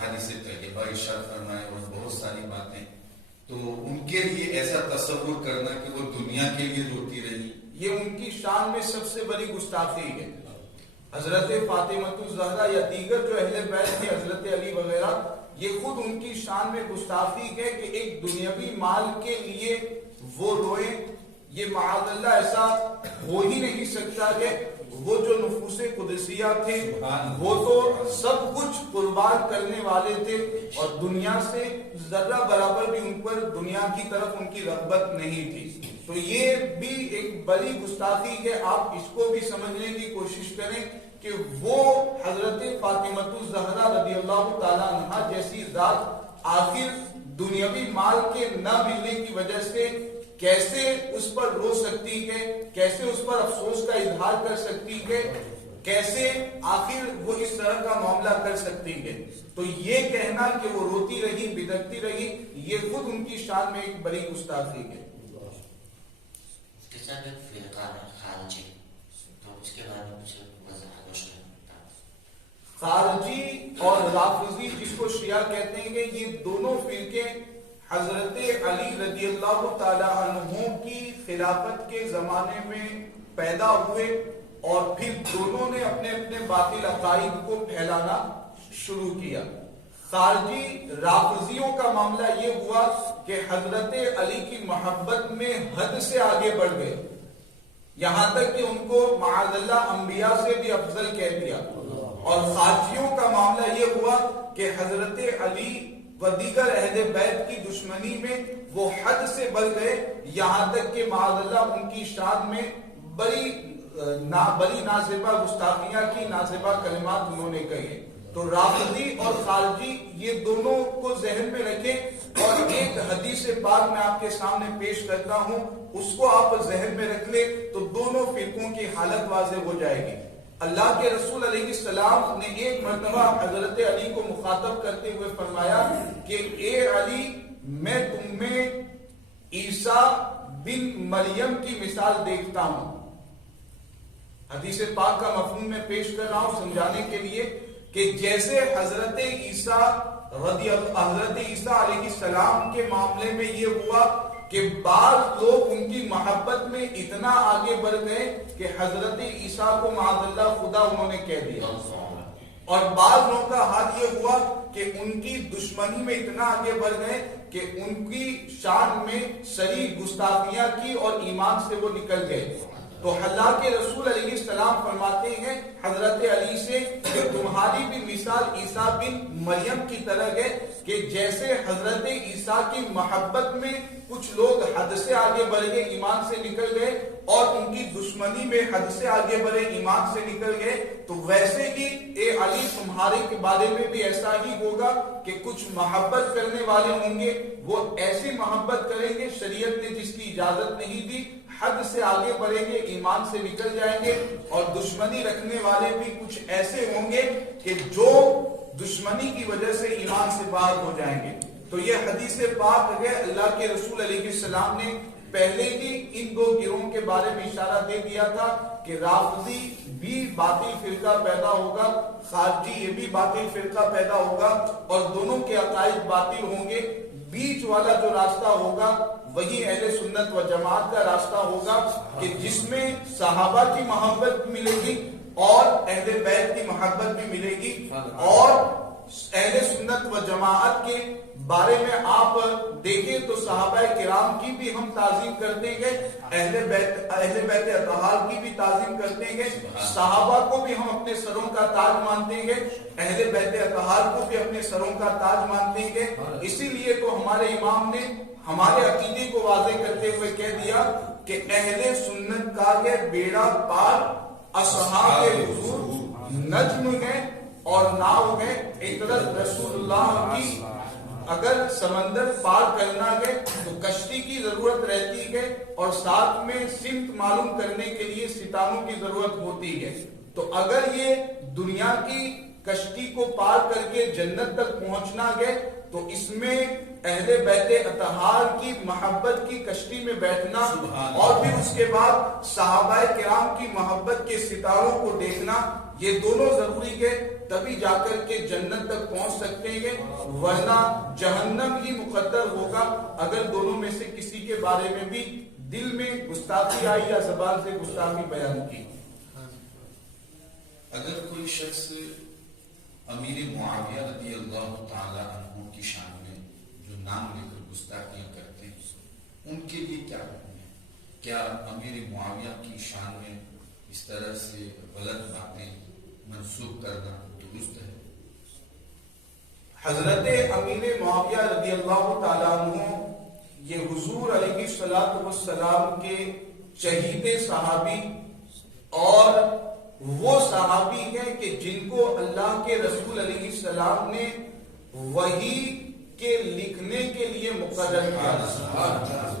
حدیث طیبہ ارشاد فرمائے اور بہت ساری باتیں، تو ان کے لیے ایسا تصور کرنا کہ وہ دنیا کے لیے روتی رہی، یہ ان کی شان میں سب سے بڑی گستاخی ہے۔ حضرت فاطمہ الزہرا یا دیگر جو اہل بیت تھے، حضرت علی وغیرہ، یہ خود ان کی شان میں گستاخی ہے کہ ایک دنیاوی مال کے لیے وہ روئیں، یہ معاذ اللہ ایسا ہو ہی نہیں سکتا ہے، وہ جو نفوس قدسیہ تھے وہ تو سب کچھ قربان کرنے والے تھے اور دنیا سے ذرہ برابر بھی ان پر دنیا کی طرف ان کی رغبت نہیں تھی. تو یہ بھی ایک بڑی گستاخی ہے. آپ اس کو بھی سمجھنے کی کوشش کریں کہ وہ حضرت فاطمہ الزہرا رضی اللہ تعالیٰ عنہا جیسی ذات آخر دنیاوی مال کے نہ ملنے کی وجہ سے کیسے اس پر رو سکتی ہے, کیسے اس پر افسوس کا اظہار کر سکتی ہے, کیسے آخر وہ اس طرح کا معاملہ کر سکتی ہے. تو یہ کہنا کہ وہ روتی رہی بدکتی رہی یہ خود ان کی شان میں ایک بڑی گستاخی ہے. خارجی تو اس کے بارے میں مجھے وضاحت روشن. خارجی اور رافضی جس کو شیعہ کہتے ہیں کہ یہ دونوں فرقے حضرت علی رضی اللہ تعالی عنہ کی خلافت کے زمانے میں پیدا ہوئے اور پھر دونوں نے اپنے اپنے باطل عقائد کو پھیلانا شروع کیا. خارجی رافضیوں کا معاملہ یہ ہوا کہ حضرت علی کی محبت میں حد سے آگے بڑھ گئے, یہاں تک کہ ان کو معاذ اللہ انبیاء سے بھی افضل کہہ دیا. اور خارجیوں کا معاملہ یہ ہوا کہ حضرت علی و دیگر اہل بیت کی دشمنی میں وہ حد سے بڑھ گئے, یہاں تک کہ معاذ اللہ ان کی شان میں بڑی نازیبہ گستاخیاں کی, نازیبہ کلمات انہوں نے کہے. تو رافضی اور خارجی یہ دونوں کو ذہن میں رکھیں اور ایک حدیث پاک میں آپ کے سامنے پیش کرتا ہوں, اس کو آپ ذہن میں رکھ لیں تو دونوں فرقوں کی حالت واضح ہو جائے گی. اللہ کے رسول علیہ السلام نے ایک مرتبہ حضرت علی کو مخاطب کرتے ہوئے فرمایا کہ اے علی میں تم میں عیسیٰ بن مریم کی مثال دیکھتا ہوں. حدیث پاک کا مفہوم میں پیش کر رہا ہوں سمجھانے کے لیے کہ جیسے حضرت عیسیٰ علیہ السلام کے معاملے میں یہ ہوا کہ بعض لوگ ان کی محبت میں اتنا آگے بڑھ گئے کہ حضرت عیسیٰ کو معاذ اللہ خدا انہوں نے کہہ دیا, اور بعض لوگوں کا حال یہ ہوا کہ ان کی دشمنی میں اتنا آگے بڑھ گئے کہ ان کی شان میں صریح گستاخیاں کی اور ایمان سے وہ نکل گئے. تو اللہ کے رسول علیہ السلام فرماتے ہیں حضرت علی سے کہ تمہاری بھی مثال عیسیٰ بن مریم کی طرح ہے کہ جیسے حضرت عیسیٰ کی محبت میں کچھ لوگ حد سے آگے بڑھ گئے, ایمان سے نکل گئے, اور ان کی دشمنی میں حد سے آگے بڑھے, ایمان سے نکل گئے, تو ویسے ہی اے علی تمہارے کے بارے میں بھی ایسا ہی ہوگا کہ کچھ محبت کرنے والے ہوں گے, وہ ایسی محبت کریں گے شریعت نے جس کی اجازت نہیں دی, حد سے آگے بڑھیں گے, ایمان سے نکل جائیں گے, اور دشمنی رکھنے والے بھی کچھ ایسے ہوں گے کہ جو دشمنی کی وجہ سے ایمان سے باہر ہو جائیں گے. تو یہ حدیث پاک ہے, اللہ کے رسول علیہ السلام نے پہلے ہی ان دو گروہوں کے بارے میں اشارہ دے دیا تھا کہ رافضی بھی باطل فرقہ پیدا ہوگا, خارجی یہ بھی باطل فرقہ پیدا ہوگا, اور دونوں کے عقائد باطل ہوں گے. بیچ والا جو راستہ ہوگا وہی اہل سنت و جماعت کا راستہ ہوگا کہ جس میں صحابہ کی محبت بھی ملے گی اور اہل بیت کی محبت بھی ملے گی. اور اہل سنت و جماعت کے بارے میں آپ دیکھیں تو صحابہ کرام کی بھی ہم تعظیم کرتے ہیں, اہل بیت اطہار کی بھی تعظیم کرتے ہیں, صحابہ کو بھی ہم اپنے سروں کا تاج مانتے ہیں, اہل بیت اطہار کو بھی اپنے سروں کا تاج مانتے ہیں. اسی لیے تو ہمارے امام نے ہمارے عقیدے کو واضح کرتے ہوئے کہہ دیا کہ اہل سنت کا یہ بیڑا پار اصحاب حضور نجم ہے اور ناؤ ہے اطرت رسول اللہ کی. اگر سمندر پار کرنا ہے تو کشتی کی ضرورت رہتی ہے اور ساتھ میں سمت معلوم کرنے کے لیے ستاروں کی ضرورت ہوتی ہے. تو اگر یہ دنیا کی کشتی کو پار کر کے جنت تک پہنچنا ہے تو اس میں اہل بیت اطہار کی محبت کی کشتی میں بیٹھنا اور پھر اس کے بعد صحابہ کرام کی محبت کے ستاروں کو دیکھنا, یہ دونوں ضروری ہے, تبھی جا کر کے جنت تک پہنچ سکتے ہیں, ورنہ جہنم ہی مقدر ہوگا اگر دونوں میں سے کسی کے بارے میں بھی دل میں گستاخی آئی یا زبان سے گستاخی بیان کی. اگر کوئی شخص امیر معاویہ رضی اللہ تعالی عنہ کی شان میں جو نام لے کر گستاخیاں کرتے ہیں ان کے لیے کیا حکم ہے؟ کیا امیر معاویہ کی شان میں اس طرح سے غلط باتیں منسوخ کرنا درست ہے؟ حضرت امیر معاویہ رضی اللہ تعالیٰ عنہ یہ حضور علیہ الصلوۃ والسلام کے چہیتے صحابی اور وہ صحابی ہیں کہ جن کو اللہ کے رسول علیہ السلام نے وحی کے لکھنے کے لیے مقرر کیا.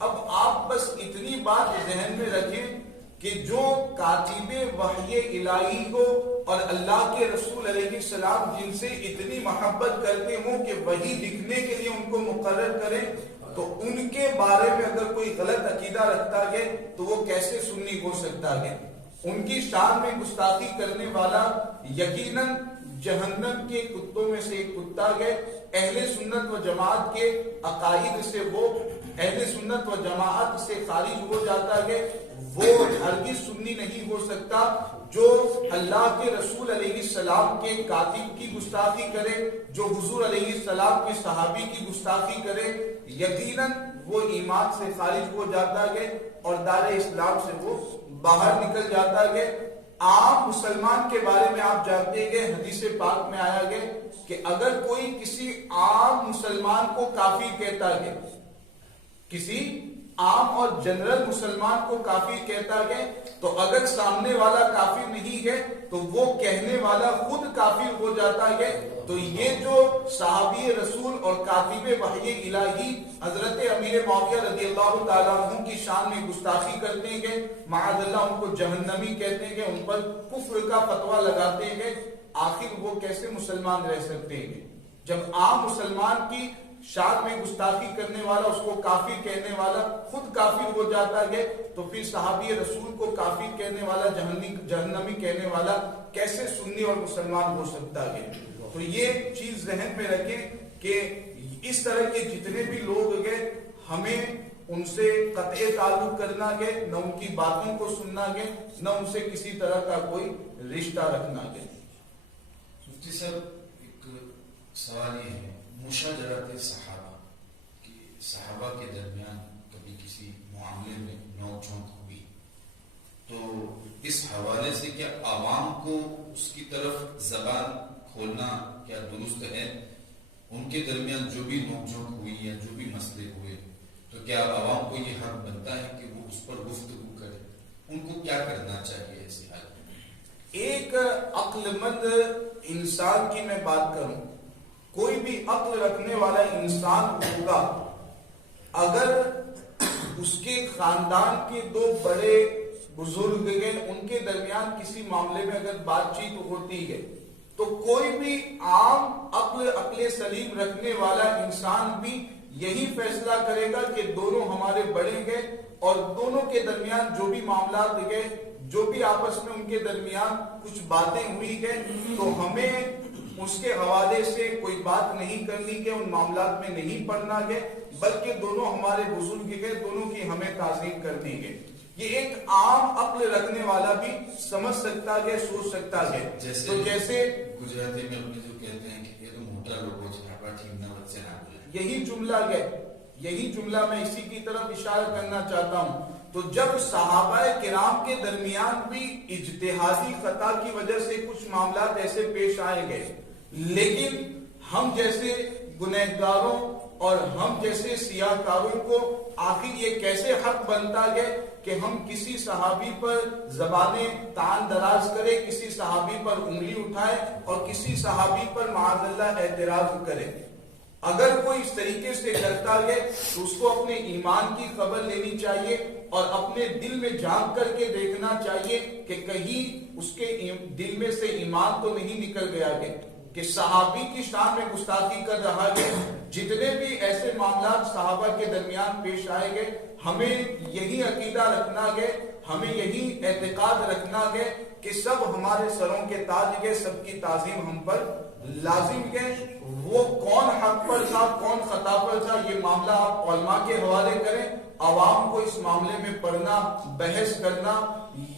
اب آپ بس اتنی بات ذہن میں رکھیں کہ جو کاتب وحی الہی ہو اور اللہ کے رسول علیہ السلام جن سے اتنی محبت کرتے ہوں کہ وحی لکھنے کے لیے ان کو مقرر کریں، تو ان کے بارے میں اگر کوئی غلط عقیدہ رکھتا ہے تو وہ کیسے سنی ہو سکتا ہے؟ ان کی شان میں گستاخی کرنے والا یقیناً جہنم کے کتوں میں سے ایک کتا ہے. اہل سنت و جماعت کے عقائد سے وہ اہل سنت و جماعت سے خارج ہو جاتا ہے. وہ ہرگز سنی نہیں ہو سکتا جو اللہ کے رسول علیہ السلام کے کاتب کی گستاخی کرے، جو حضور علیہ السلام کے صحابی کی گستاخی کرے. یقیناً وہ ایمان سے خارج ہو جاتا ہے اور دار اسلام سے وہ باہر نکل جاتا ہے. عام مسلمان کے بارے میں آپ جانتے ہیں، حدیث پاک میں آیا ہے کہ اگر کوئی کسی عام مسلمان کو کافر کہتا ہے، کسی عام اور جنرل مسلمان کو کافر کہتا ہے، تو اگر سامنے والا کافر نہیں ہے تو وہ کہنے والا خود کافر ہو جاتا ہے. تو یہ جو صحابی رسول اور کاتب وحی الہی حضرت امیر معاویہ رضی اللہ تعالیٰ عنہ کی شان میں گستاخی کرتے ہیں، معاذ اللہ ان کو جہنمی کہتے ہیں، ان پر کفر کا فتویٰ لگاتے ہیں، آخر وہ کیسے مسلمان رہ سکتے ہیں؟ جب عام مسلمان کی شان میں گستاخی کرنے والا، اس کو کافر کہنے والا خود کافر ہو جاتا ہے، تو پھر صحابی رسول کو کافر کہنے والا، جہنمی کہنے والا کیسے سنی اور مسلمان ہو سکتا ہے؟ تو یہ چیز ذہن میں رکھیں کہ اس طرح کے جتنے بھی لوگ ہیں ہمیں ان سے قطع تعلق کرنا ہے، نہ ان کی باتوں کو سننا ہے، نہ ان سے کسی طرح کا کوئی رشتہ رکھنا ہے. مفتی صاحب ایک سوال یہ ہے، مشاجرات صحابہ کہ صحابہ کے درمیان کبھی کسی معاملے میں نوک جھونک ہوئی، تو اس حوالے سے کیا عوام کو اس کی طرف زبان کھولنا کیا درست ہے؟ ان کے درمیان جو بھی نوک جھونک ہوئی یا جو بھی مسئلے ہوئے تو کیا عوام کو یہ حق بنتا ہے کہ وہ اس پر گفتگو کرے؟ ان کو کیا کرنا چاہیے ایسی حالت میں؟ ایک عقل مند انسان کی میں بات کروں، کوئی بھی عقل رکھنے والا انسان ہوگا، اگر اس کے خاندان کے دو بڑے بزرگ ہیں، ان کے درمیان کسی معاملے میں اگر بات چیت ہوتی ہے تو کوئی بھی عام عقل سلیم رکھنے والا انسان بھی یہی فیصلہ کرے گا کہ دونوں ہمارے بڑے ہیں اور دونوں کے درمیان جو بھی معاملات ہیں، جو بھی آپس میں ان کے درمیان کچھ باتیں ہوئی ہیں، تو ہمیں اس کے حوالے سے کوئی بات نہیں کرنی ہے، ان معاملات میں نہیں پڑنا ہے، بلکہ دونوں ہمارے بزرگ ہیں، دونوں کی ہمیں تعظیم کرنی ہے. یہ ایک عام عقل رکھنے والا بھی سمجھ سکتا ہے، سوچ سکتا ہے. تو جیسے گجراتی میں اپنے جو کہتے ہیں کہ یہ تو موٹا لوگوں چھاپا ٹھیک نہ بچے نہ بولے، یہی جملہ ہے، یہی جملہ میں اسی کی طرف اشارہ کرنا چاہتا ہوں. تو جب صحابہ کرام کے درمیان بھی اجتہادی خطا کی وجہ سے کچھ معاملات ایسے پیش آئے گئے، لیکن ہم جیسے گنہگاروں اور ہم جیسے سیاہکاروں کو آخر یہ کیسے حق بنتا ہے کہ ہم کسی صحابی پر زبانیں تان دراز کریں، کسی صحابی پر انگلی اٹھائیں اور کسی صحابی پر معاذ اللہ اعتراض کریں؟ اگر کوئی اس طریقے سے کرتا ہے تو اس کو اپنے ایمان کی خبر لینی چاہیے اور اپنے دل میں جھانک کر کے دیکھنا چاہیے کہ کہیں اس کے دل میں سے ایمان تو نہیں نکل گیا ہے کہ صحابی کی شان میں گستاخی کر رہا ہے. جتنے بھی ایسے معاملات صحابہ کے درمیان پیش آئے گئے، ہمیں یہی عقیدہ رکھنا ہے، ہمیں یہی اعتقاد رکھنا ہے کہ سب ہمارے سروں کے تاج ہے، سب کی تعظیم ہم پر لازم ہے. وہ کون حق پر تھا، کون خطا پر تھا، یہ معاملہ آپ علماء کے حوالے کریں. عوام کو اس معاملے میں پڑھنا، بحث کرنا،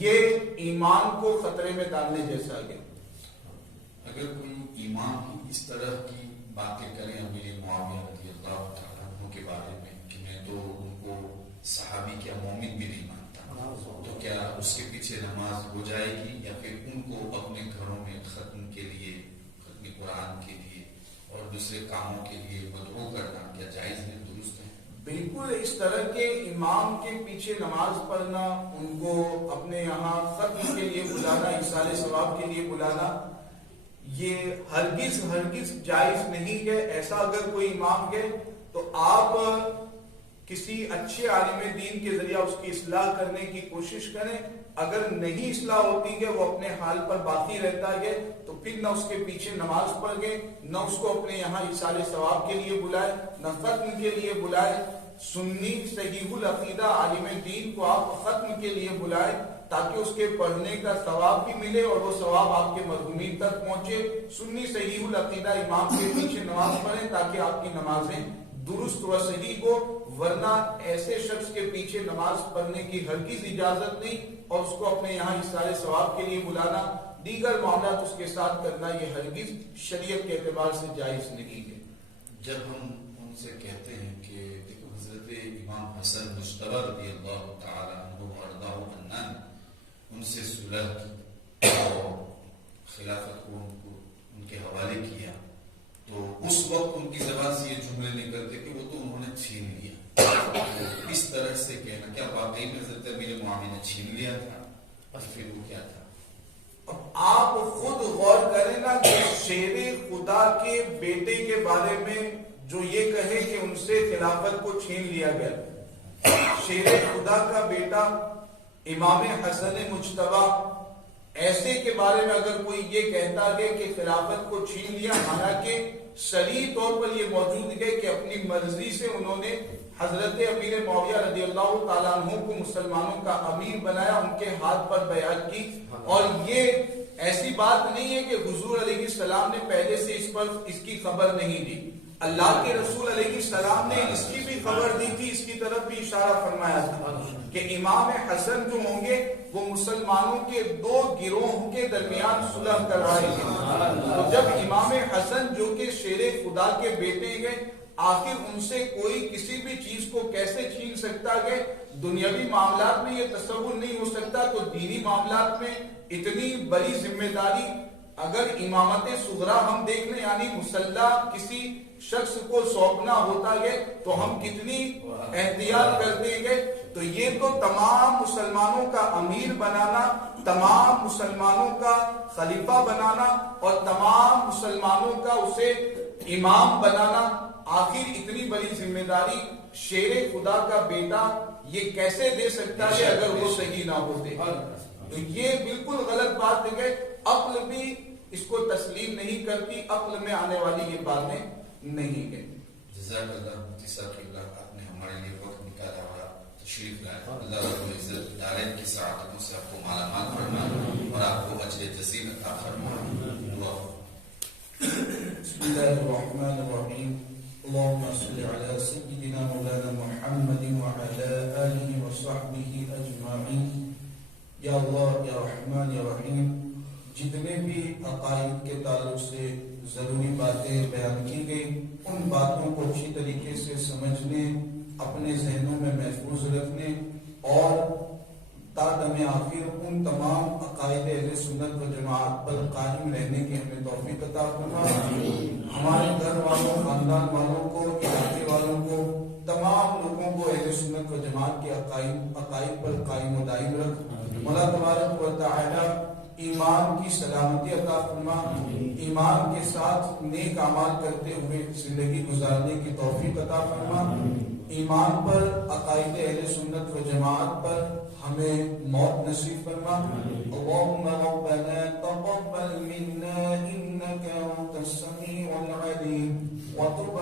یہ ایمان کو خطرے میں ڈالنے جیسا ہے. اگر کوئی ایمان کی اس طرح کی باتیں کریں امیر معاویہ رضی اللہ تعالیٰ عنہ کے بارے میں کہ میں تو ان کو صحابی کیا مومن بھی نہیں مانتا، تو کیا اس کے پیچھے نماز ہو جائے گی یا پھر ان کو اپنے گھروں میں ختم کے لیے، ختم قرآن کے لیے اور دوسرے کاموں کے لیے مدعو کرنا کیا جائز ہے، درست ہے؟ بالکل اس طرح کے امام کے پیچھے نماز پڑھنا، ان کو اپنے یہاں ختم کے لیے بلانا، ایصال ثواب کے لیے بلانا، یہ ہرگز جائز نہیں ہے۔ ایسا اگر کوئی امام ہے تو آپ کسی اچھے عالم دین کے ذریعہ اس کی اصلاح کرنے کی کوشش کریں۔ اگر نہیں اصلاح ہوتی ہے، وہ اپنے حال پر باقی رہتا ہے، تو پھر نہ اس کے پیچھے نماز پڑھے، نہ اس کو اپنے یہاں ایصال ثواب کے لیے بلائے، نہ ختم کے لیے بلائے۔ سنی صحیح العقیدہ عالم دین کو آپ ختم کے لیے بلائیں تاکہ اس کے پڑھنے کا ثواب بھی ملے اور وہ ثواب آپ کے مرحومین تک پہنچے۔ سنی صحیح العقیدہ امام کے پیچھے نماز پڑھیں تاکہ آپ کی نمازیں درست و صحیح ہو، ورنہ ایسے شخص کے پیچھے نماز پڑھنے کی ہرگز اجازت نہیں، اور اس کو اپنے یہاں ایصال ثواب کے لیے بلانا، دیگر معاملات اس کے ساتھ کرنا، یہ ہرگز شریعت کے اعتبار سے جائز نہیں ہے۔ جب ہم ان سے کہتے ہیں کہ دیکھو حضرت امام حسن مجتبی رضی اللہ تعالی عنہ وارضاہ عنہ ان سے صلح کی اور خلافت کو ان کے حوالے کیا، تو اس وقت ان کی زبان سے یہ جملے نکلتے کہ وہ تو انہوں نے چھین لیا۔ اس طرح سے کہنا کیا واقعی میں حضرت امیر معاویہ نے چھین لیا تھا اور پھر وہ کیا تھا؟ اب آپ خود غور کریں نا کہ شیر خدا کے بیٹے کے بارے میں جو یہ کہے کہ ان سے خلافت کو چھین لیا گیا، شیر خدا کا بیٹا امام حسن مجتبی، ایسے کے بارے میں اگر کوئی یہ کہتا ہے کہ خلافت کو چھین لیا، حالانکہ صریح طور پر یہ موجود ہے کہ اپنی مرضی سے انہوں نے حضرت امیر معاویہ رضی اللہ تعالیٰ عنہ کو مسلمانوں کا امیر بنایا، ان کے ہاتھ پر بیعت کی، اور یہ ایسی بات نہیں ہے کہ حضور علیہ السلام نے پہلے سے اس کی خبر نہیں دی۔ اللہ کے رسول علیہ السلام نے اس کی بھی خبر دی تھی، اس کی طرف بھی اشارہ فرمایا تھا کہ امام حسن جو ہوں گے وہ مسلمانوں کے دو گروہوں کے درمیان صلح کروائیں گے۔ تو جب امام حسن جو کہ شیر خدا کے بیٹے ہیں، آخر ان سے کوئی کسی بھی چیز کو کیسے چھین سکتا ہے؟ دنیاوی معاملات میں یہ تصور نہیں ہو سکتا، تو دینی معاملات میں اتنی بڑی ذمہ داری، اگر امامت صغرا ہم دیکھ لیں یعنی مسلح کسی شخص کو سونپنا ہوتا ہے تو ہم کتنی احتیاط کرتے ہیں۔ تو یہ تو تمام مسلمانوں کا امیر بنانا، تمام مسلمانوں کا خلیفہ بنانا اور تمام مسلمانوں کا اسے امام بنانا، آخر اتنی بڑی ذمہ داری شیر خدا کا بیٹا یہ کیسے دے سکتا ہے اگر وہ صحیح نہ ہوتے؟ تو یہ بالکل غلط بات ہے، عقل بھی اس کو تسلیم نہیں کرتی، عقل میں آنے والی یہ باتیں نہیں ہے۔ جزاک اللہ مفتی صاحب کی اللہ، آپ نے ہمارے لیے وقت نکالا اور تشریف لائے۔ اللہ رب العزت دارین کی سعادتوں سے آپ کو مالا مال فرمائے اور آپ کو اجر جزیل عطا فرمائے۔ دعا۔ بسم اللہ الرحمن الرحیم، اللهم صل على سيدنا مولانا محمد وعلى آله وصحبه اجمعین۔ یا اللہ یا رحمان یا رحیم، جتنے بھی عقائد کے تعلق سے ضروری باتیں بیان کی گئی، ان باتوں کو اچھی طریقے سے سمجھنے، اپنے ذہنوں میں محفوظ رکھنے اور تا دم آخر ان تمام عقائد اہل سنت و جماعت پر قائم رہنے کی ہمیں توفیق عطا فرما۔ ہمارے گھر والوں، خاندان والوں کو، علاقے والوں کو، تمام لوگوں کو اہل سنت و جماعت کے عقائد پر قائم و دائم رکھ۔ مولا تبارک و تعالی ایمان کی سلامتی عطا فرما، ایمان کے ساتھ نیک اعمال کرتے ہوئے زندگی گزارنے کی توفیق عطا فرما، ایمان پر، عقائد اہل سنت و جماعت پر ہمیں موت نصیب فرما۔ اللهم ربنا تقبل منا انك انت السميع العليم وتب